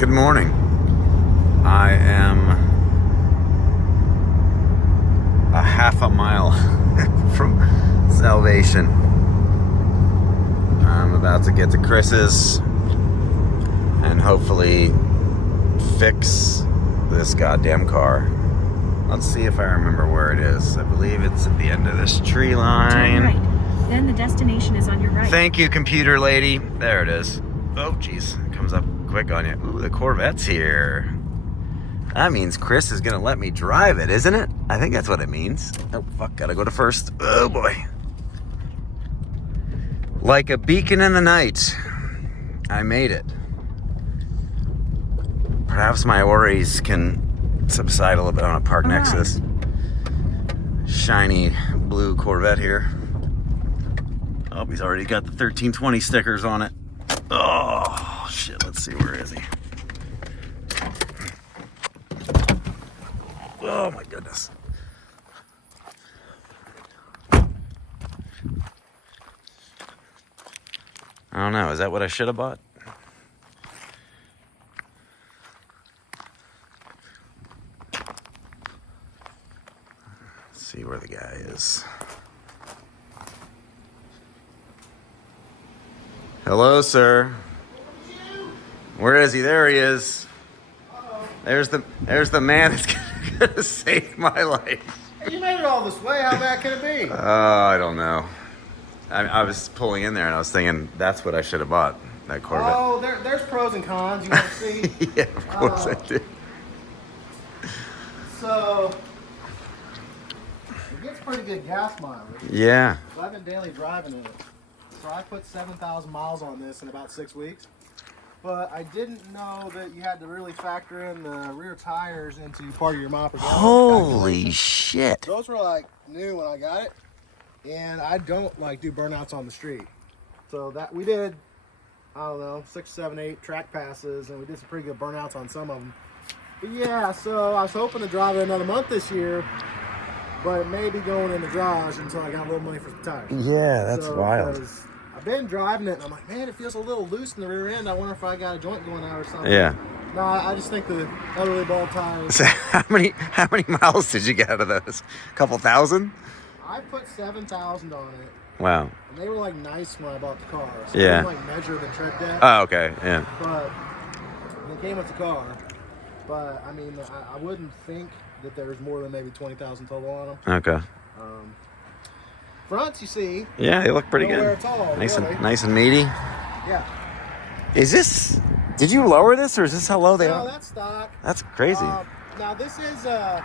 Good morning. I am a half a mile from Salvation. I'm about to get to Chris's and hopefully fix this goddamn car. Let's see if I remember where it is. I believe it's at the end of this tree line. Turn right. Then the destination is on your right. Thank you, computer lady. There it is. Oh, jeez. It comes up quick on you. Ooh, the Corvette's here. That means Chris is going to let me drive it, isn't it? I think that's what it means. Oh, fuck. Gotta go to first. Oh, boy. Like a beacon in the night, I made it. Perhaps my worries can subside a little bit. I'm going to park next to this shiny blue Corvette here. Oh, he's already got the 1320 stickers on it. Oh, shit. Let's see. Where is he? Oh, my goodness. I don't know. Is that what I should have bought? Let's see where the guy is. Hello, sir. Where is he? There he is. There's the man that's gonna save my life. Hey, you made it all this way. How bad can it be? I don't know. I was pulling in there and I was thinking that's what I should have bought, that Corvette. Oh, there's pros and cons. You want to see? Yeah, of course I did. So it gets pretty good gas mileage. Yeah. So I've been daily driving in it. So I put 7,000 miles on this in about 6 weeks. But I didn't know that you had to really factor in the rear tires into part of your mile per gallon Holy calculation. shit. Those were like new when I got it. And I don't like do burnouts on the street. So that we did, I don't know, 6, 7, 8 track passes, and we did some pretty good burnouts on some of them. But yeah, so I was hoping to drive it another month this year, but it may be going in the garage until I got a little money for some tires. Yeah, that's So, wild. 'cause I've been driving it, and I'm like, man, it feels a little loose in the rear end. I wonder if I got a joint going out or something. Yeah. No, I just think the elderly bald tires. So how many miles did you get out of those? A couple thousand? I put 7,000 on it. Wow. And they were like nice when I bought the car. So Yeah. I didn't like measure the tread depth. Oh, okay. Yeah. But they came with the car. But I mean, I wouldn't think that there's more than maybe 20,000 total on them. Okay. Fronts, you see, Yeah, they look pretty nowhere good. at all. Nice really. and nice and meaty. Yeah. Is this? Did you lower this, or is this how low they No, are? that's stock. That's crazy. Now this is a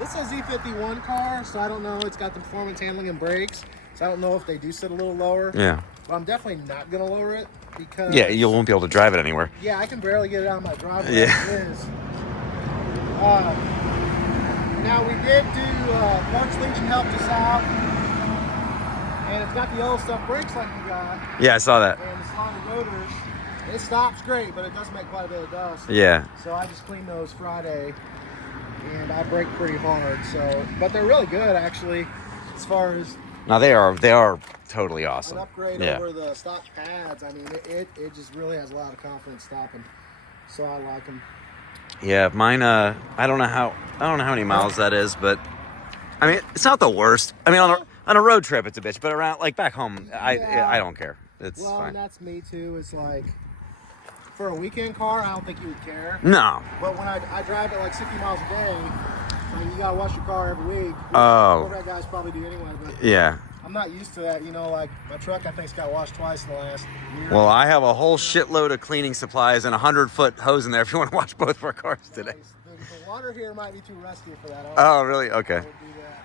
Z51 car, so I don't know. It's got the performance handling and brakes, so I don't know if they do sit a little lower. Yeah. But I'm definitely not gonna lower it because Yeah, you won't be able to drive it anywhere. yeah, I can barely get it out of my driveway. Yeah. As it is. Now we did do Parts Legion helped us out, and it's got the yellow stuff brakes like you got, Yeah, I saw that. and the slotted rotors. It stops great, but it does make quite a bit of dust. Yeah. So I just cleaned those Friday, and I brake pretty hard. So, but they're really good actually, as far as No, they are totally an awesome. upgrade Yeah. over the stock pads. I mean, it just really has a lot of confidence stopping. So I like them. Yeah, mine. I don't know how many miles that is, but I mean, it's not the worst. I mean, on a road trip, it's a bitch, but around like back home, Yeah. I don't care. It's Well, fine. and that's me too. It's like for a weekend car, I don't think you would care. No. But when I drive it like 60 miles a day, like you gotta wash your car every week. Which Oh. Corvette guys probably do anyway. But Yeah. I'm not used to that. You know, like my truck, I think's got washed twice in the last year. Well, I have a whole shitload of cleaning supplies and a 100-foot hose in there if you want to wash both of our cars today. The water here might be too rusty for that. Oh, really? Okay. I would do that.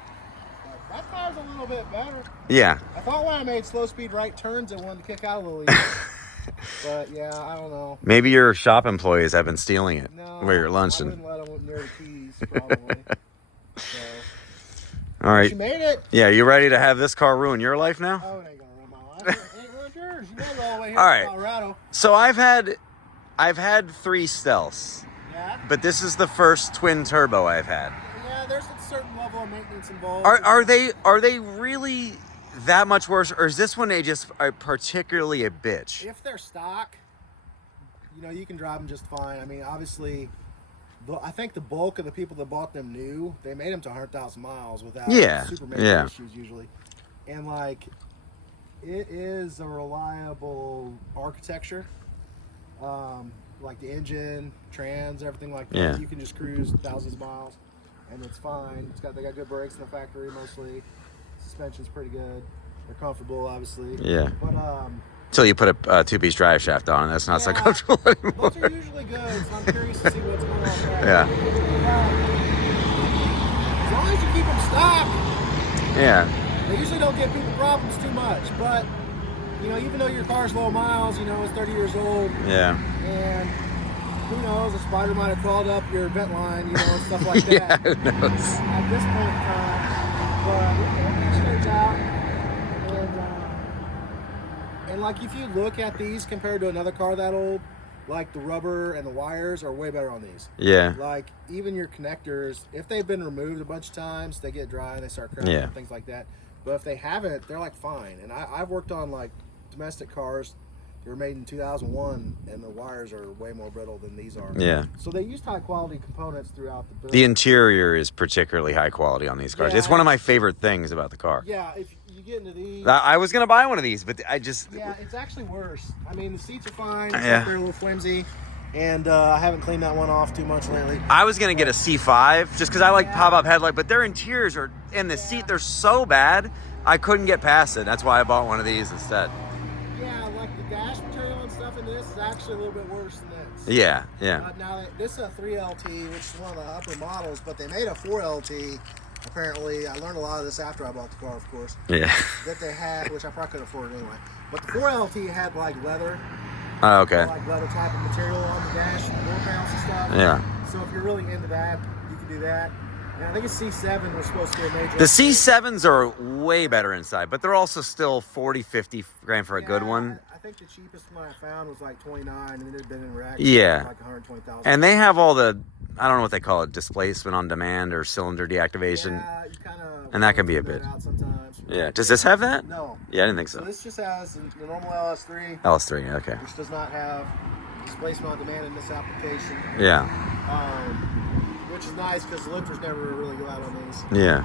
But that car's a little bit better. Yeah. I thought when I made slow speed right turns, it wanted to kick out a little easier. But yeah, I don't know. Maybe your shop employees have been stealing it No, where you're I lunching. wouldn't let them near the keys, probably. So, All right. you made it. Yeah, you ready to have this car ruin your life now? Oh, it ain't gonna ruin my life. It ain't ruined yours. You made it all the way here All to right. Colorado. So I've had 3 Stealths, Yeah. but this is the first twin turbo I've had. Yeah, there's a certain level of maintenance involved. Are they really that much worse, or is this one just particularly a bitch? If they're stock, you know, you can drive them just fine. I mean, obviously, I think the bulk of the people that bought them new, they made them to 100,000 miles without Yeah, super major yeah. issues usually. And like, it is a reliable architecture. Like the engine, trans, everything like that. Yeah. You can just cruise thousands of miles, and it's fine. They got good brakes in the factory mostly. Suspension's pretty good. They're comfortable, obviously. Yeah. But Until you put a two-piece drive shaft on, and that's not so yeah, comfortable anymore. those are usually good, so I'm curious to see what's going on with that. Yeah. As long as you keep them stopped, Yeah. they usually don't give people problems too much. But, you know, even though your car's low miles, you know, it's 30 years old, Yeah. and who knows, a spider might have crawled up your vent line, you know, and stuff like that. Yeah, who knows? At this point in time, but it straights out. And like, if you look at these compared to another car that old, like the rubber and the wires are way better on these. Yeah. Like, even your connectors, if they've been removed a bunch of times, they get dry and they start cracking Yeah. and things like that. But if they haven't, they're like fine. And I've worked on like domestic cars that were made in 2001, and the wires are way more brittle than these are. Yeah. So they used high quality components throughout the build. The interior is particularly high quality on these cars. Yeah. It's one of my favorite things about the car. Yeah, if you get into these. I was gonna buy one of these, but I just Yeah, it's actually worse. I mean, the seats are fine. Yeah. They're a little flimsy. And I haven't cleaned that one off too much lately. I was gonna get a C5 just because I like pop-up headlight, but their interiors are in the seat. They're so bad, I couldn't get past it. That's why I bought one of these instead. Yeah, like the dash material and stuff in this is actually a little bit worse than this. Yeah, yeah, Now, this is a 3LT, which is one of the upper models, but they made a 4LT. Apparently, I learned a lot of this after I bought the car, of course. yeah. That they had, which I probably couldn't afford anyway. But the 4LT had like leather, Oh, okay. like leather type of material on the dash, door panels and stuff. Yeah. So if you're really into that, you can do that. And I think a C7 was supposed to be a major. The C7s are way better inside, but they're also still 40, 50 grand for a good one. I think the cheapest one I found was like 29, and it had been in rack. Yeah. Like 120,000. And they have all the, I don't know what they call it, displacement on demand or cylinder deactivation. Yeah, you kind of. And that can be a bit. Out sometimes. Yeah. Does this have that? No. Yeah, I didn't think So so. this just has the normal LS3, LS3, okay. which does not have displacement on demand in this application. Yeah, Which is nice because the lifters never really go out on these. yeah.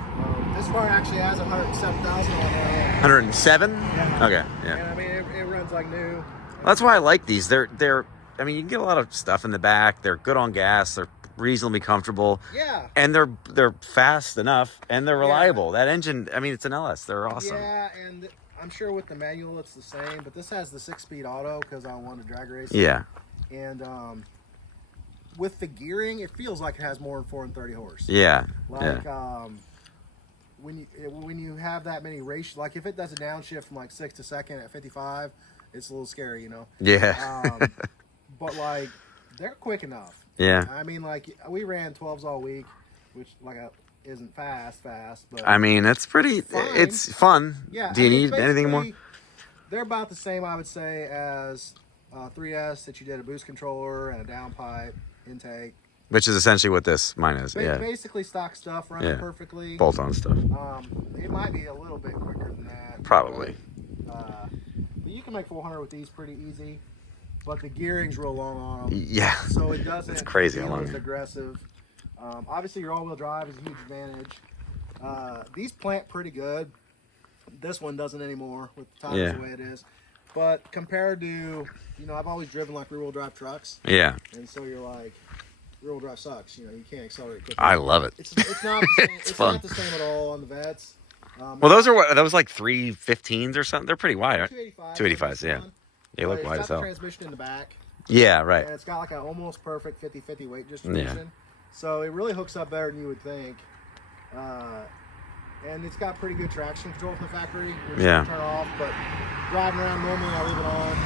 This car actually has 107,000 on it. 107? Yeah. Okay, And yeah. I mean, it runs like new. That's why I like these. They're. I mean, you can get a lot of stuff in the back. They're good on gas. They're reasonably comfortable. Yeah. And they're fast enough, and they're reliable. That engine, I mean, it's an LS. They're awesome. Yeah, and I'm sure with the manual it's the same, but this has the 6-speed auto because I wanted to drag race. Yeah. And with the gearing, it feels like it has more than 430 horse. Yeah. Like Yeah. when you have that many race, like if it does a downshift from like 6 to second at 55, it's a little scary, you know. Yeah. But like they're quick enough. Yeah. I mean, like we ran 12s all week, which like isn't fast, but I mean, it's pretty. Fine. It's fun. yeah. Do you I mean, need anything more? basically, They're about the same, I would say, as 3S that you did a boost controller and a downpipe intake. Which is essentially what mine is. Yeah. Basically stock stuff running Yeah. perfectly. Bolt-on stuff. It might be a little bit quicker than that. Probably. But you can make 400 with these pretty easy. But the gearing's real long on them. Yeah. So it doesn't It's crazy how feel long. as aggressive. Obviously, your all-wheel drive is a huge advantage. These plant pretty good. This one doesn't anymore with the tires Yeah. the way it is. But compared to, you know, I've always driven like rear-wheel drive trucks. Yeah. And so you're like, rear-wheel drive sucks. You know, you can't accelerate quickly. I love it. It's not the same, It's it's fun. not the same at all on the Vets. Well, those are those like 315s or something. They're pretty wide. Right? 285s. 285s, yeah. They look wide as It's got hell. the transmission in the back. Yeah, right. And it's got like an almost perfect 50-50 weight distribution. So it really hooks up better than you would think. And it's got pretty good traction control from the factory. Which Yeah. you can turn off, but driving around normally I leave it on.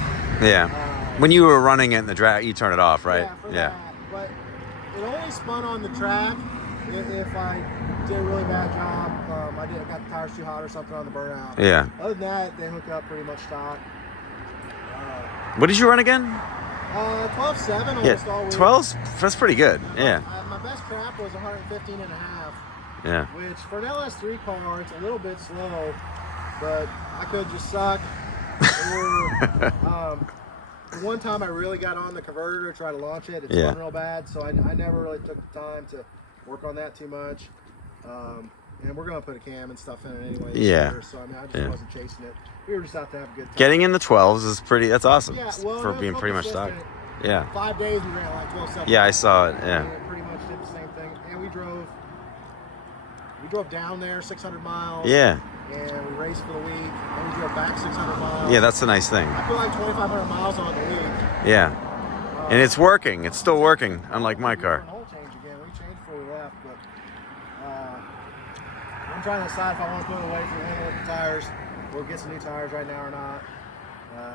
Yeah. When you were running it in the drag, you turn it off, right? Yeah, for that. But it only spun on the track if I did a really bad job. I got the tires too hot or something on the burnout. Yeah. Other than that, they hook up pretty much stock. What did you run again? 12.7 almost Yeah. all week. 12's, that's pretty good. Yeah. My best crap was 115 and a half. Yeah. Which for an LS3 car, it's a little bit slow, but I could just suck. Or, The one time I really got on the converter to try to launch it, it's Yeah. running real bad, so I never really took the time to work on that too much. And we're gonna put a cam and stuff in it anyway. This Yeah. year, so I mean, I just Yeah. wasn't chasing it. We were just out to have a good time. Getting in the 12s is that's awesome. Yeah, well, for no, being pretty much focus stock. list Yeah. 5 days we ran like 12.7. Yeah, I saw it. Yeah. And pretty much did the same thing. And we drove down there 600 miles. Yeah. And we raced for the week. And we drove back 600 miles. Yeah, that's the nice thing. I put like 2,500 miles on the week. Yeah. And it's working. It's still working, unlike my car. Oil change again. We changed before we left, but I'm trying to decide if I want to put it away for winter with the tires or get some new tires right now or not.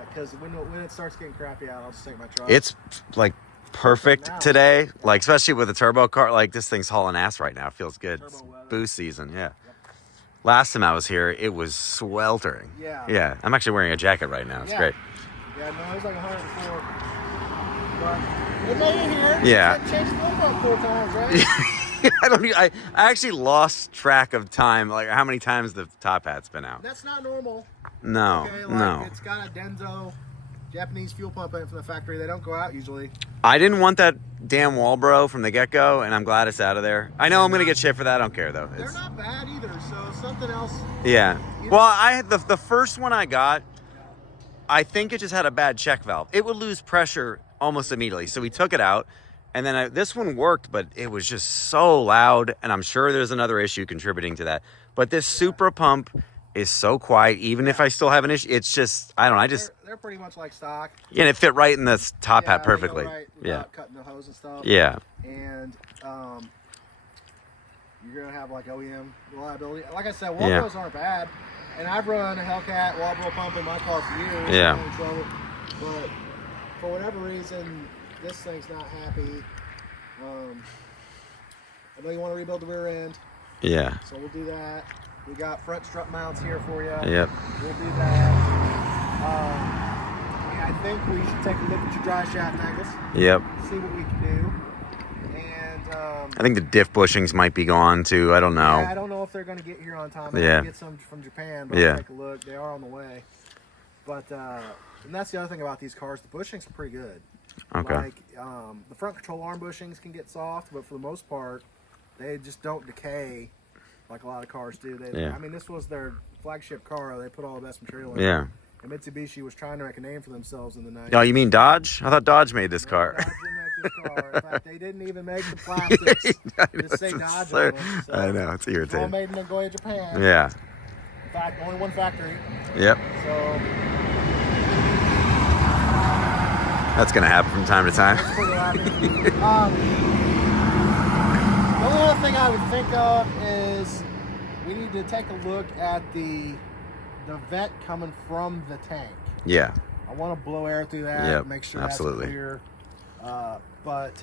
Because when it starts getting crappy out, I'll just take my truck. It's like perfect Now. today, like especially with a turbo car. Like this thing's hauling ass right now. It feels good. Turbo It's weather. boost season. Yeah. Last time I was here, it was sweltering. Yeah. Yeah. I'm actually wearing a jacket right now. It's Yeah. great. Yeah, no, it was like 104. But it made it here. Yeah. It changed the oil about 4 times, right? I actually lost track of time, like how many times the top hat's been out. That's not normal. No, Okay, like no. it's got a Denso Japanese fuel pump in it from the factory. They don't go out usually. I didn't want that damn Walbro from the get-go, and I'm glad it's out of there. I know I'm gonna get shit for that. I don't care though. They're It's, not bad either. So something else. yeah. Well, I had the first one I got. I think it just had a bad check valve. It would lose pressure almost immediately, so we took it out. And then this one worked, but it was just so loud, and I'm sure there's another issue contributing to that. But this Supra pump is so quiet, even if I still have an issue. It's just, I don't know, They're pretty much like stock. and it fit right in this top hat they go perfectly. right Yeah, without cutting the hose and stuff. yeah, And you're gonna have like OEM reliability. Like I said, Yeah. Walbros aren't bad. And I've run a Hellcat Walbro pump in my car for years. Yeah. No trouble. But for whatever reason, this thing's not happy. I know you want to rebuild the rear end, yeah, so we'll do that. We got front strut mounts here for you. yep, We'll do that. And I think we should take a look at your dry shaft angles, yep. see what we can do. And I think the diff bushings might be gone too. I don't know. yeah, I don't know if they're going to get here on time. I Yeah. might get some from Japan, but Yeah. I'll take a look. They are on the way. But and that's the other thing about these cars. The bushings are pretty good. Okay. Like the front control arm bushings can get soft, but for the most part, they just don't decay like a lot of cars do. Yeah. I mean, this was their flagship car. They put all the best material in. Yeah. And Mitsubishi was trying to make a name for themselves in the 90s. Oh, you mean Dodge? I thought Dodge made this car. Dodge didn't make this car. In fact, they didn't even make the plastics I know, to say it's Dodge absurd. on them. So I know, it's it's all irritating. made in Nagoya, Japan. Yeah. In fact, only one factory. Yep. So That's gonna happen from time to time. it's pretty happy. The only other thing I would think of is we need to take a look at the vent coming from the tank. Yeah. I want to blow air through that, Yep, make sure absolutely. that's clear. But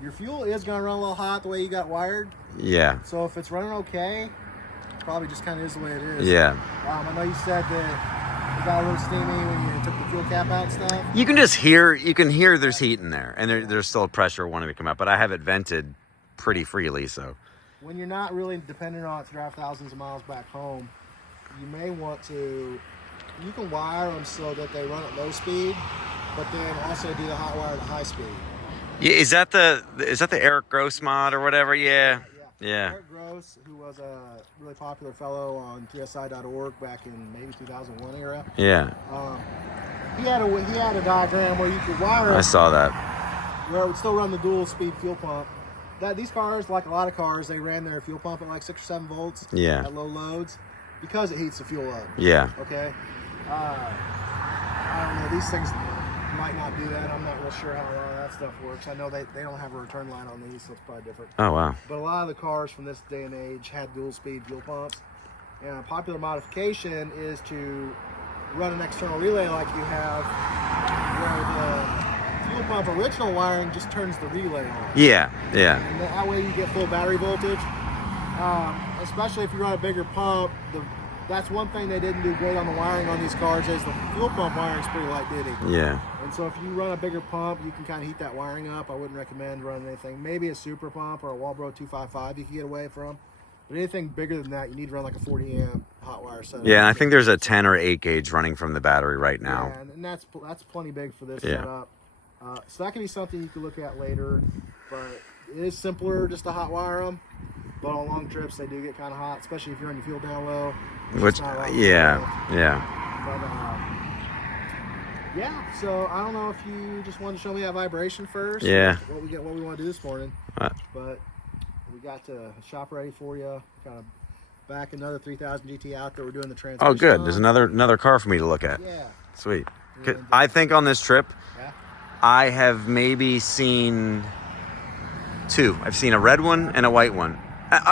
your fuel is going to run a little hot the way you got wired. Yeah. So if it's running okay, probably just kind of is the way it is. Yeah. I know you said that it got a little steamy when you took the fuel cap out and stuff. You can hear there's heat in there, and there's still pressure wanting to come out, but I have it vented pretty freely, so. When you're not really dependent on it to drive thousands of miles back home, you may want to, you can wire them so that they run at low speed, but then also do the hot wire at high speed. Yeah, is that the Eric Gross mod or whatever? Yeah. Yeah. Eric Gross, who was a really popular fellow on TSI.org back in maybe 2001 era, Yeah. he had a diagram where you could wire I it saw that. where it would still run the dual speed fuel pump. These cars, like a lot of cars, they ran their fuel pump at like 6 or 7 volts Yeah. at low loads because it heats the fuel up. Yeah. Okay. I don't know. These things might not do that. I'm not real sure how a lot of that stuff works. I know they don't have a return line on these, so it's probably different. Oh wow. But a lot of the cars from this day and age had dual speed fuel pumps. And a popular modification is to run an external relay like you have, where the fuel pump original wiring just turns the relay on. Yeah. Yeah. And that way you get full battery voltage. Especially if you run a bigger pump, that's one thing they didn't do great on the wiring on these cars is the fuel pump wiring is pretty light duty. Yeah. And so if you run a bigger pump, you can kind of heat that wiring up. I wouldn't recommend running anything. Maybe a super pump or a Walbro 255 you can get away from. But anything bigger than that, you need to run like a 40 amp hot wire setup. Yeah, and I think there's a 10 or 8 gauge running from the battery right now. Yeah, and that's plenty big for this Yeah. setup. So that can be something you can look at later, but it is simpler just to hot wire them. But on long trips, they do get kind of hot, especially if you're on your fuel down low. Which, yeah. But, yeah, so I don't know if you just wanted to show me that vibration first. Yeah. What we want to do this morning. What? But we got the shop ready for you. Kind of back another 3000 GT out there. We're doing the transmission. Oh, good. on. There's another car for me to look at. Yeah. Sweet. And, I think on this trip, yeah. I have maybe seen 2. I've seen a red one and a white one.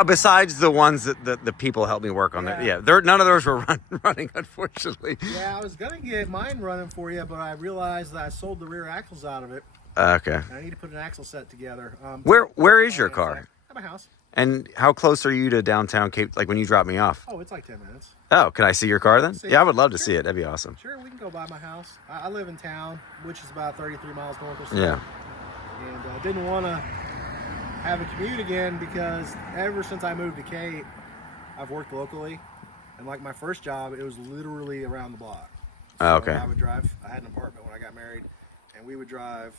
Besides the ones that the people helped me work on. Yeah. None of those were running, unfortunately. Yeah, I was gonna get mine running for you, but I realized that I sold the rear axles out of it. Okay. I need to put an axle set together. Where is your car? At my house. And how close are you to downtown Cape? Like when you drop me off? Oh, it's like 10 minutes. Oh, can I see your car then? See. Yeah, I would love to Sure. see it. That'd be awesome. Sure, we can go by my house. I live in town, which is about 33 miles north or so. Yeah. And I didn't want to have a commute again because ever since I moved to Cape, I've worked locally. And like my first job, it was literally around the block. So Oh, okay. I would drive, I had an apartment when I got married, and we would drive,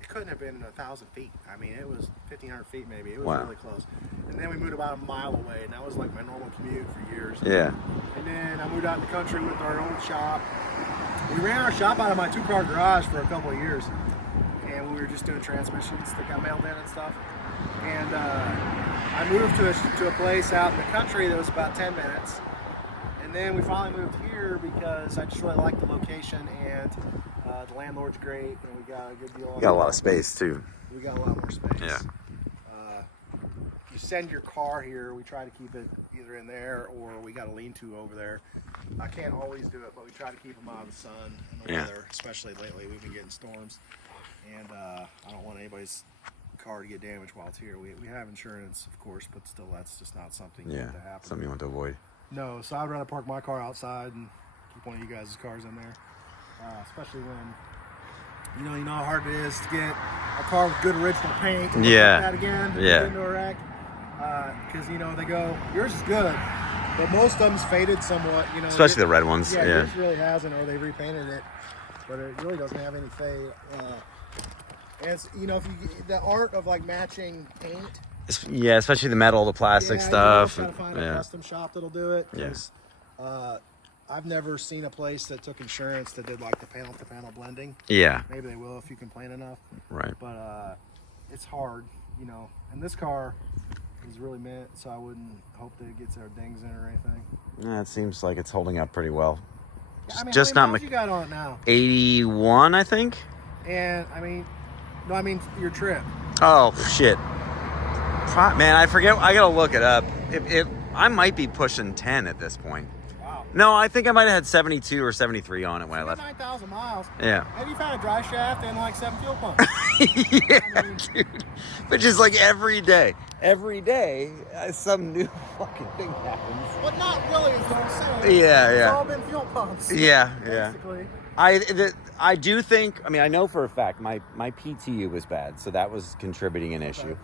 it couldn't have been 1,000 feet. I mean, it was 1,500 feet maybe. It was Wow. really close. And then we moved about a mile away, and that was like my normal commute for years. Yeah. And then I moved out in the country with our old shop. We ran our shop out of my 2-car garage for a couple of years. And we were just doing transmissions that got mailed in and stuff. And I moved to a place out in the country that was about 10 minutes. And then we finally moved here because I just really liked the location, and the landlord's great, and we got a good deal on You got a lot it. of space too. We got a lot more space. Yeah. If you send your car here, we try to keep it either in there or we got a lean-to over there. I can't always do it, but we try to keep them out of the sun and the Yeah. weather, especially lately. We've been getting storms, and I don't want anybody's car to get damaged while it's here. We have insurance, of course, but still, that's just not something you Yeah. want to happen. Something you want to avoid. No, so I'd rather park my car outside and keep one of you guys' cars in there, especially when you know how hard it is to get a car with good original paint. And Yeah. look like that again. Yeah. Get into a wreck, because they go, yours is good, but most of them's faded somewhat. Especially the red ones. Yeah, Yeah. yours really hasn't, or they repainted it, but it really doesn't have any fade. And it's, if the art of like matching paint. Yeah, especially the metal, the plastic stuff. You gotta find a Yeah. custom shop that'll do it. Yeah. 'Cause, I've never seen a place that took insurance that did like the panel to panel blending. Yeah. Maybe they will if you complain enough. Right. But it's hard, And this car is really mint, so I wouldn't hope that it gets our dings in or anything. Yeah, it seems like it's holding up pretty well. Just how many miles you got on it now? 81, I think. And I mean your trip. Oh shit. Man, I forget. I gotta look it up. I might be pushing 10 at this point. Wow. No, I think I might have had 72 or 73 on it when I left. 9,000 miles. Yeah. Maybe you found a dry shaft and like 7 fuel pumps. Yeah, dude. But just like every day, some new fucking thing happens. But not really, is what I'm saying. Yeah, It's yeah. all been fuel pumps. Yeah, Basically. I do think. I know for a fact my PTU was bad, so that was contributing an issue.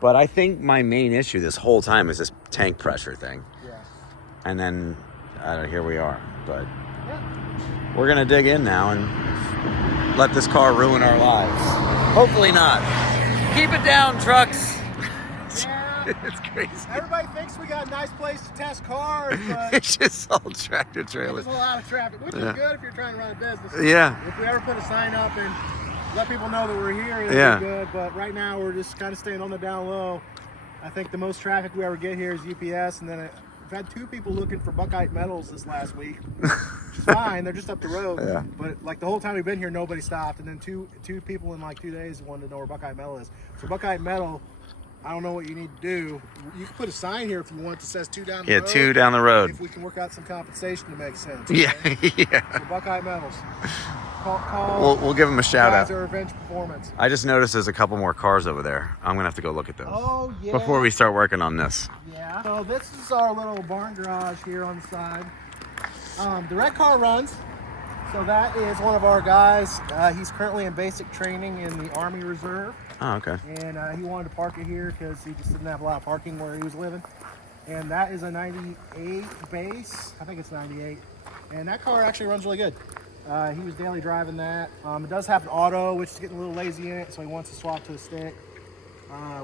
But I think my main issue this whole time is this tank pressure thing. Yeah. And then here we are. But Yeah. we're gonna dig in now and let this car ruin our lives. Hopefully not. Keep it down, trucks. Yeah. It's crazy. Everybody thinks we got a nice place to test cars, but It's just all tractor trailers. there's a lot of traffic, which Yeah. is good if you're trying to run a business. Yeah. If we ever put a sign up and let people know that we're here, that'd Yeah. be good. But right now, we're just kind of staying on the down low. I think the most traffic we ever get here is UPS, and then we've had 2 people looking for Buckeye Metals this last week, which is fine. They're just up the road. Yeah. But like the whole time we've been here, nobody stopped. And then two people in like 2 days wanted to know where Buckeye Metal is. So Buckeye Metal, I don't know what you need to do. You can put a sign here if you want that says 2 down the Yeah, road. 2 down the road. If we can work out some compensation to make sense. Yeah, okay? yeah. So Buckeye Metals. Call We'll give them a shout guys out. at Revenge Performance. I just noticed there's a couple more cars over there. I'm gonna have to go look at those Oh yeah. before we start working on this. Yeah. So this is our little barn garage here on the side. The red car runs. So that is one of our guys. He's currently in basic training in the Army Reserve, Oh, okay. and he wanted to park it here because he just didn't have a lot of parking where he was living. And that is a 98 base. I think it's 98. And that car actually runs really good. He was daily driving that. It does have an auto, which is getting a little lazy in it, so he wants to swap to a stick,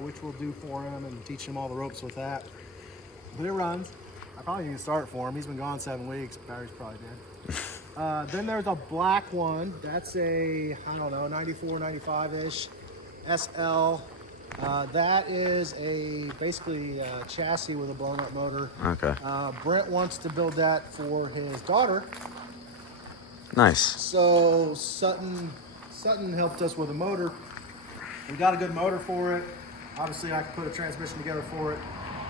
which we'll do for him and teach him all the ropes with that. But it runs. I probably need to start it for him. He's been gone 7 weeks. Battery's probably dead. Then there's a black one. That's a, I don't know, 94, 95-ish SL. That is basically a chassis with a blown up motor. Okay. Brent wants to build that for his daughter. Nice. So Sutton helped us with a motor. We got a good motor for it. Obviously, I could put a transmission together for it.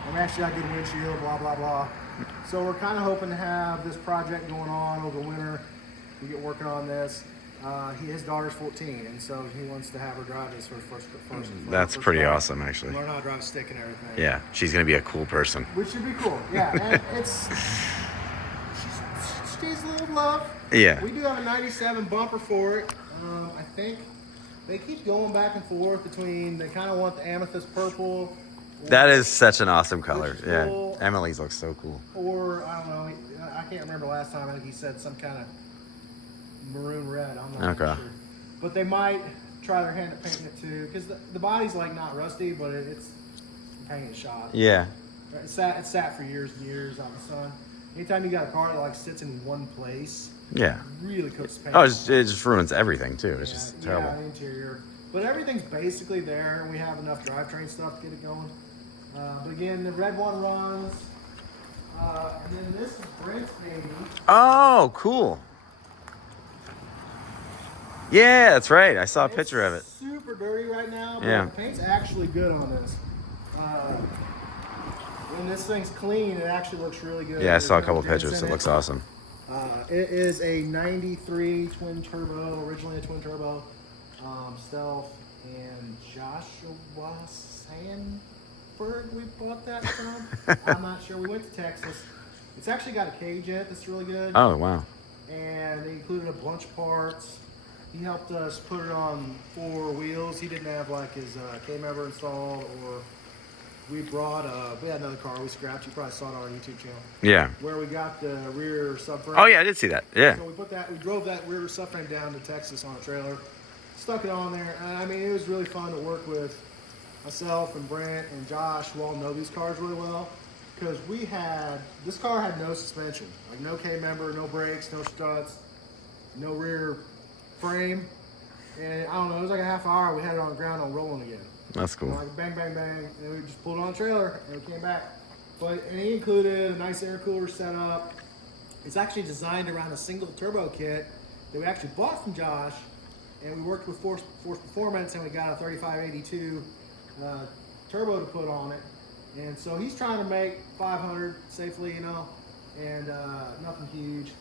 And we actually got a good windshield, blah, blah, blah. So we're kind of hoping to have this project going on over the winter. We get working on this. His daughter's 14, and so he wants to have her drive this for first. That's pretty awesome, actually. Learn how to drive a stick and everything. Yeah, she's gonna be a cool person. Which should be cool. Yeah, and she's a little love. Yeah. We do have a 97 bumper for it. I think they keep going back and forth between, they kind of want the amethyst purple. That is such an awesome color. Yeah, cool. Emily's looks so cool. Or, I don't know, I can't remember last time, I think he said some kind of maroon red. I'm not Okay. sure. But they might try their hand at painting it too, because the body's like not rusty, but it's painted shot. Yeah. It sat for years and years out in the sun. Anytime you got a car that like sits in one place, Yeah. it really cooks paint. Oh, it just ruins everything too. It's just terrible. Yeah, the interior. But everything's basically there, and we have enough drivetrain stuff to get it going. But again, the red one runs. And then this is Brent's baby. Oh, cool. Yeah, that's right. I saw a picture of it. It's super dirty right now, but Yeah. the paint's actually good on this. When this thing's clean, it actually looks really good. Yeah, I saw a There's no couple dents pictures. in It looks awesome. It is a 93 twin turbo, originally a twin turbo, Stealth, and Joshua Sandberg we bought that from. I'm not sure. We went to Texas. It's actually got a cage in it that's really good. Oh, wow. And they included a bunch of parts. He helped us put it on 4 wheels. He didn't have like his K-member installed, or we had another car we scrapped. You probably saw it on our YouTube channel. Yeah. Where we got the rear subframe. Oh, yeah, I did see that. Yeah. So we drove that rear subframe down to Texas on a trailer, stuck it on there. And I mean, it was really fun to work with myself and Brent and Josh, who all know these cars really well. Because this car had no suspension, like no K-member, no brakes, no struts, no rear frame. And I don't know, it was like a half hour, we had it on the ground on rolling again. That's cool. Like bang, bang, bang, and we just pulled it on a trailer and we came back. And he included a nice air cooler setup. It's actually designed around a single turbo kit that we actually bought from Josh, and we worked with Force Performance, and we got a 3582 turbo to put on it. And so he's trying to make 500 safely, and nothing huge,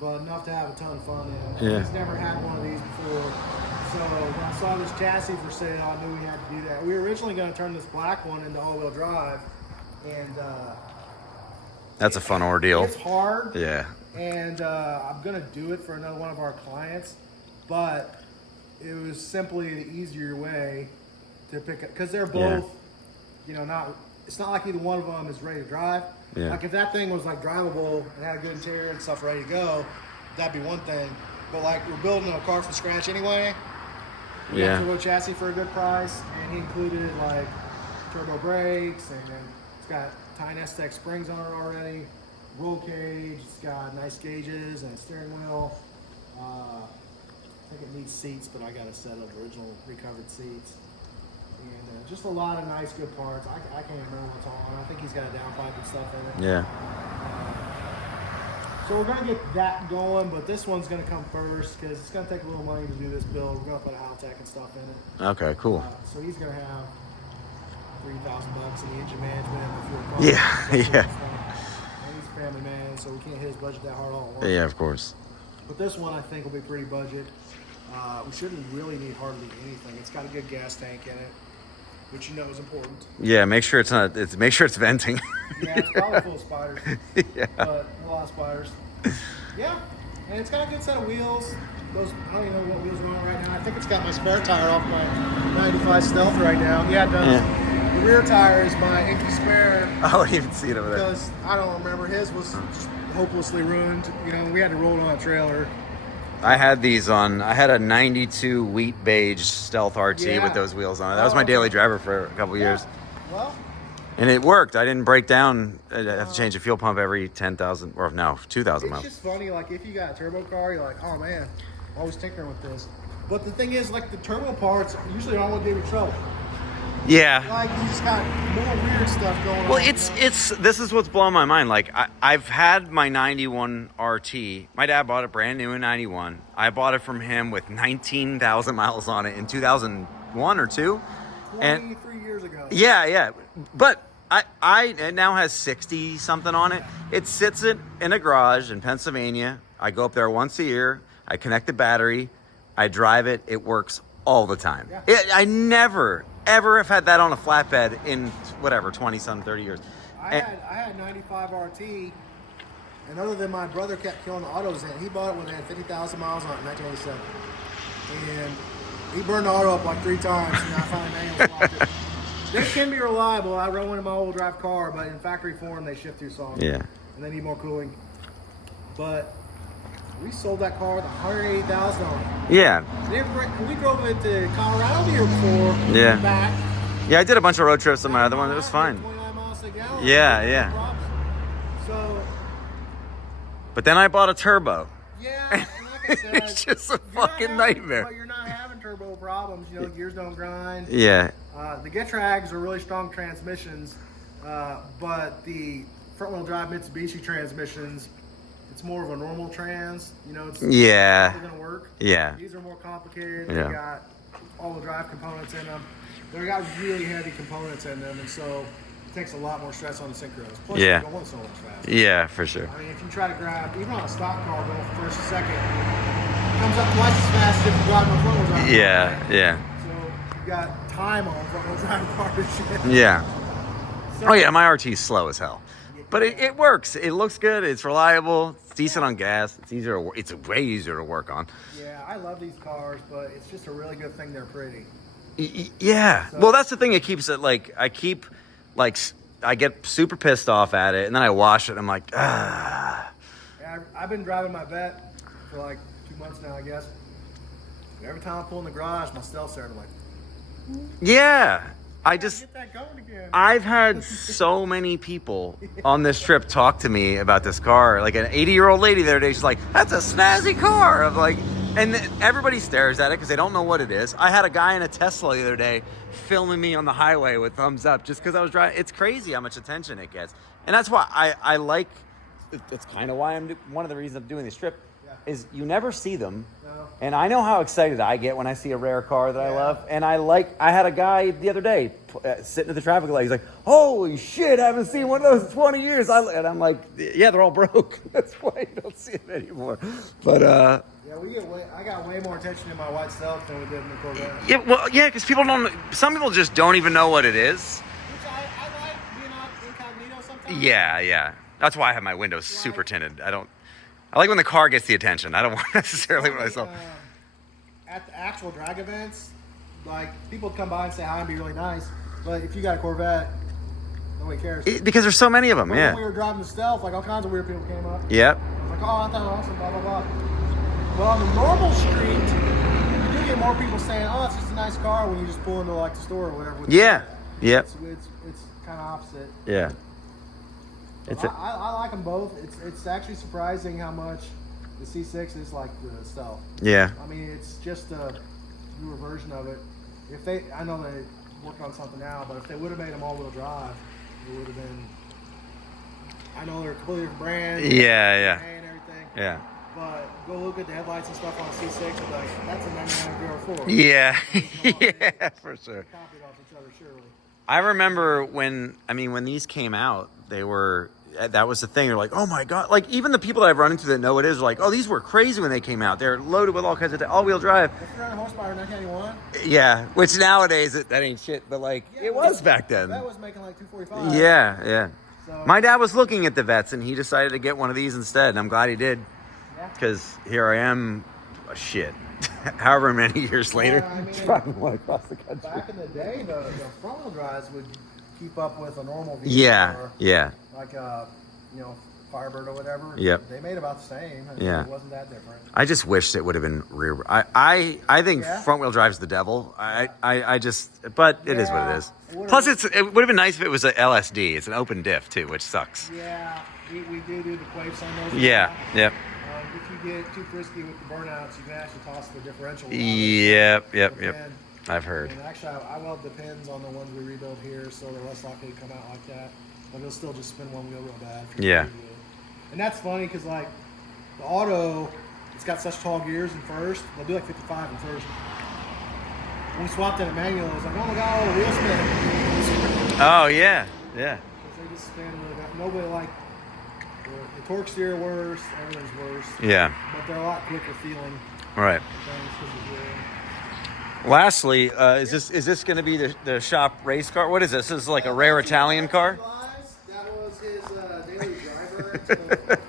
but enough to have a ton of fun in. Yeah. He's never had one of these before. So when I saw this chassis for sale, I knew we had to do that. We were originally going to turn this black one into all-wheel drive, and That's a fun ordeal. it's hard. Yeah. And I'm going to do it for another one of our clients, but it was simply the easier way to pick up, because they're both, it's not like either one of them is ready to drive. Yeah. Like if that thing was like drivable and had a good interior and stuff ready to go, that'd be one thing. But like we're building a car from scratch anyway. We got a turbo chassis for a good price, and he included like turbo brakes, and it's got Tyne S-Tech springs on it already, roll cage, it's got nice gauges and a steering wheel. I think it needs seats, but I got a set of original recovered seats. And just a lot of nice, good parts. I can't even remember what's on. I think he's got a downpipe and stuff in it. Yeah. So we're gonna get that going, but this one's gonna come first because it's gonna take a little money to do this build. We're gonna put Haltech and stuff in it. Okay, cool. So he's gonna have $3,000 in the engine management and the fuel pump. Yeah, and yeah. And he's a family man, so we can't hit his budget that hard all at once. Yeah, of course. But this one I think will be pretty budget. We shouldn't really need hardly anything. It's got a good gas tank in it, which you know is important. Yeah, make sure it's venting. Yeah, it's probably full of spiders. Yeah. But a lot of spiders. Yeah, and it's got a good set of wheels. I don't even know what wheels are on right now. I think it's got my spare tire off my 95 Stealth right now. Yeah, it does. Yeah. The rear tire is my empty spare Oh, I didn't even see it over there. because I don't remember. His was just hopelessly ruined. You know, we had to roll it on a trailer. I had these on. I had a '92 Wheat Beige Stealth RT Yeah. with those wheels on it. That was my daily driver for a couple years, Well, and it worked. I didn't break down. I have to change the fuel pump every 10,000 or no 2,000 it's miles. just funny. Like if you got a turbo car, you're like, oh man, always tinkering with this. But the thing is, like the turbo parts usually aren't what give you trouble. Yeah. Like you just got more weird stuff going on. Well, you it's know? this is what's blowing my mind. Like I've had my '91 RT. My dad bought it brand new in '91. I bought it from him with 19,000 miles on it in 2001 or two. 23 years ago. Yeah. But it now has 60 something on it. It sits in a garage in Pennsylvania. I go up there once a year. I connect the battery. I drive it. It works all the time. Yeah. I never ever have had that on a flatbed in whatever 20-some 30 years. I had 95 RT, and other than my brother kept killing the autos in it, he bought it when it had 50,000 miles on it in 1987. And he burned the auto up like 3 times, and I finally manually swapped it. They can be reliable. I run one in my old drive car, but in factory form, they shift too soft. Yeah. And they need more cooling. But we sold that car with 180,000 on it. Yeah. We drove it to Colorado the year before. Yeah. Back. Yeah, I did a bunch of road trips on my other one. It was fine. 29 miles a gallon. Yeah. So, But then I bought a turbo. yeah, and like I said, It's just a you're not fucking having- nightmare. But you're not having turbo problems. You know, gears don't grind. Yeah. The Getrags are really strong transmissions, but the front-wheel drive Mitsubishi transmissions, it's more of a normal trans. You know, it's Yeah. probably gonna work. Yeah. These are more complicated. Yeah. They got all the drive components in them. They got really heavy components in them, and so it takes a lot more stress on the synchros. Plus, Yeah. you're going so much faster. Yeah, for sure. I mean, if you try to grab, even on a stock car, going first or second, it comes up twice as fast if you drive on front-wheel drive. Yeah. So you got time on front-wheel drive cars and shit. Yeah. So, Oh yeah, my RT's slow as hell. But it works. It looks good. It's reliable. It's decent on gas. It's easier. It's way easier to work on. Yeah, I love these cars, but it's just a really good thing they're pretty. Yeah. So- Well, that's the thing. It keeps it like I get super pissed off at it, and then I wash it. And I'm like, ah. Yeah, I've been driving my Vet for like 2 months now, I guess. Every time I pull in the garage, my stealth started like, Yeah. I just. get that going again. I've had so many people on this trip talk to me about this car. Like an 80-year-old lady the other day, she's like, "That's a snazzy car." I'm like, and everybody stares at it because they don't know what it is. I had a guy in a Tesla the other day filming me on the highway with thumbs up just because I was driving. It's crazy how much attention it gets, and that's why I like. It's kind of why one of the reasons I'm doing this trip is you never see them. No. And I know how excited I get when I see a rare car that I Yeah. love. And I had a guy the other day sitting at the traffic light. He's like, "Holy shit, I haven't seen one of those in 20 years." And I'm like, "Yeah, they're all broke. That's why you don't see them anymore." But, Yeah, I got way more attention in my white Stealth than we did in the Corvette. yeah, because some people just don't even know what it is. Which I like being on incognito sometimes. Yeah. That's why I have my windows super tinted. I like when the car gets the attention. I don't want necessarily myself. At the actual drag events, like people come by and say hi and be really nice, but if you got a Corvette, nobody cares. Because there's so many of them, But yeah. when we were driving the Stealth, like all kinds of weird people came up. Yep. I was like, oh, I thought awesome, blah blah blah. But on the normal street, you do get more people saying, oh, it's just a nice car when you just pull into like the store or whatever. Yeah. Yep. It's kind of opposite. Yeah. I like them both. It's actually surprising how much the C6 is like the Stealth. Yeah. I mean, it's just a newer version of it. I know they work on something now, but if they would have made them all-wheel drive, it would have been. I know they're a completely different brand. Yeah. And everything. Yeah. But go look at the headlights and stuff on a C6, and like that's a 99 VR4. Yeah. Yeah, for sure. Copied off each other, surely. I remember when these came out, that was the thing. They're like, oh my God. Like, even the people that I've run into that know it is like, oh, these were crazy when they came out. They're loaded with all kinds of all-wheel drive. If you're on horsepower in 1991, Yeah, which nowadays, that ain't shit. But, like, it was back then. that was making like 245. Yeah. So, My dad was looking at the Vets, and he decided to get one of these instead. And I'm glad he did. Yeah. Because here I am, shit, However many years later, Yeah, I mean, driving one across the country. back in the day, the front wheel drives would keep up with a normal vehicle. Yeah, Or yeah, like you know, Firebird or whatever. Yep. They made about the same. I mean, Yeah. It wasn't that different. I just wished it would have been rear. I think Yeah. front wheel drive's the devil. I just, but it is what it is. Yeah, Plus, it would have been nice if it was a LSD. It's an open diff too, which sucks. Yeah, we do the quaves on those. Yeah, yep, If you get too frisky with the burnouts, you can actually toss the differential. out. yep. And- I've heard. And actually, I weld the pins on the ones we rebuild here, so they're less likely to come out like that. But it'll still just spin one wheel real bad. Yeah. And that's funny because like the auto, it's got such tall gears in first. They'll do like 55 in first. When we swapped it at manual, it was like, oh my god, the wheel spin. Oh yeah, yeah. They just spin really bad. Nobody like the torque steer worse, everything's worse. Yeah. But they're a lot quicker feeling Right. things because of the gear. Lastly, is this going to be the shop race car? What is this? This is like a rare Italian car. That was his daily driver until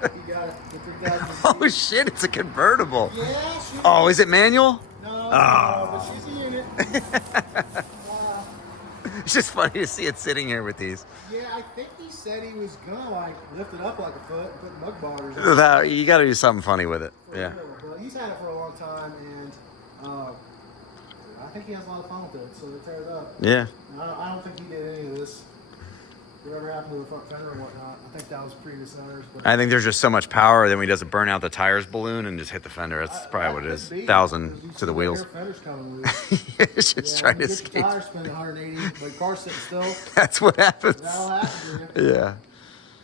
he got it in 2006. Oh shit! It's a convertible. Yeah, she, Oh, is it manual? no, Oh. but she's a unit. It's just funny to see it sitting here with these. Yeah, I think he said he was gonna like lift it up like a foot and put mug bars in it. Without, you got to do something funny with it. Yeah. But he's had it for a long time, and I think he has a lot of fun with it. So they tear it up. Yeah. I don't think he did any of this. Whatever happened to the front fender and whatnot, I think that was previous owners. But I think there's just so much power that when he doesn't burn out the tires balloon and just hit the fender. That's probably what it is. 1,000 to the wheels. Fender's coming loose. It's just trying to Get escape. the tires spinning 180, but car's sitting still. That's what happens. That'll happen to you. Yeah.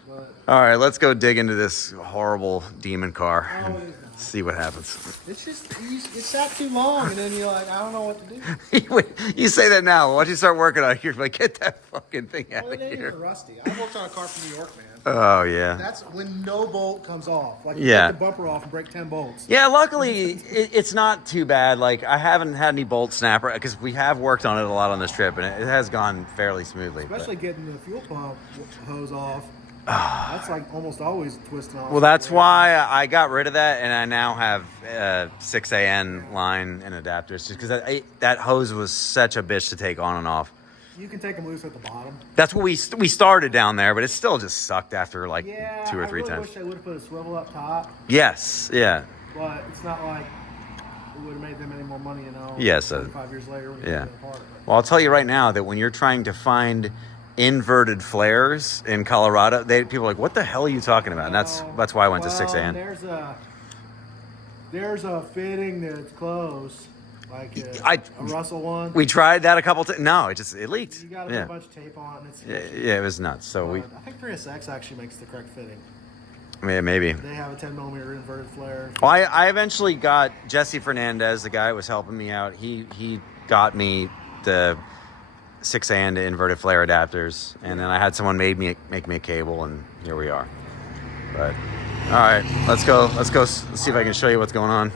But All right, let's go dig into this horrible demon car Oh, and it is. see what happens. it's just you sat too long, and then you're like, I don't know what to do. You say that now. Once you start working on it, you're like, get that fucking thing out Well, of it ain't here. even rusty. I worked on a car from New York, man. Oh, yeah. That's when no bolt comes off. Like you Yeah. take the bumper off and break 10 bolts. Yeah, luckily, it's not too bad. Like, I haven't had any bolt snapper because we have worked on it a lot on this trip, and it has gone fairly smoothly. but- Especially getting the fuel pump hose off. That's like almost always twisting off. Well, that's why I got rid of that, and I now have 6AN line and adapters, just because that hose was such a bitch to take on and off. You can take them loose at the bottom. That's what we started down there, but it still just sucked after like Yeah, 2 or 3 I really times. wish I would have put a swivel up top, Yes, yeah, but it's not like it would have made them any more money, you know. Yeah, so- 25 years later, when you yeah. take it apart. Well, I'll tell you right now that when you're trying to find inverted flares in Colorado, people are like, "What the hell are you talking about?" And that's why I went to 6AN. There's a fitting that's close, like I- a Russell one. We tried that a couple times. No, it leaked. You got to put Yeah. a bunch of tape on it. And it's, Yeah, it was nuts. So we, I think 3SX actually makes the correct fitting. maybe. They have a 10mm inverted flare. Well, I eventually got Jesse Fernandez, the guy who was helping me out. He got me the 6AN to inverted flare adapters, and then I had someone make me a cable, and here we are. But all right, let's go see if I can show you what's going on.